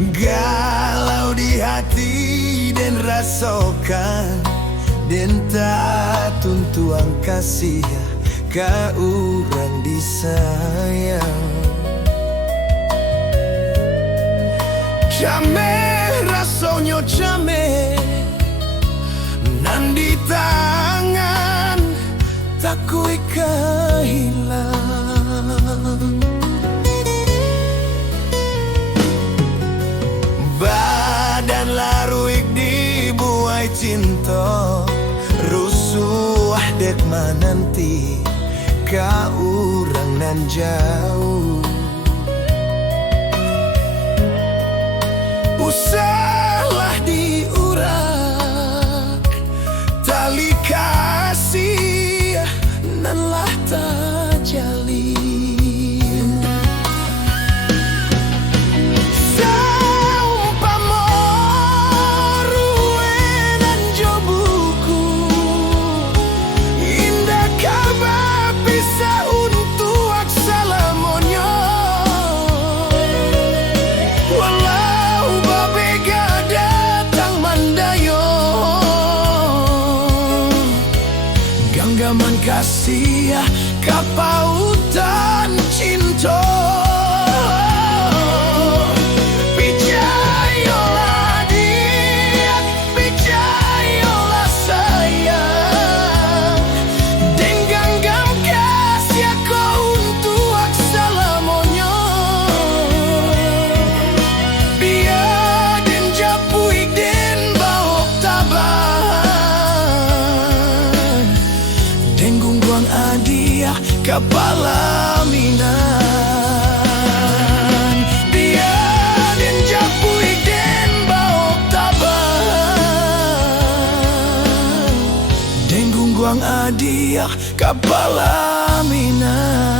Galau di hati dan rasokan, dan tak tuntuang kasih ka urang disayang. Jame rasonyo jame nan di tangan takui kehilang. Badan laruik dibuai cinta, rusuh dek mananti ka urang nan jauh. Usahlah diurak tali kasih nan lah terjalin. Saumpama ruwe nan jobuku, indah kabar bisa untuk salamonyo. Walau babega datang mandayo, genggaman kasih kapautan cinta. Pijayolah dia, pijayolah sayang, dan genggam kasih kau untuk salamonyo. Biar den japuik den baok taban, den gungguang adia kepala minan. Biar den japuik den baok taban, den gungguang adia kepala minan.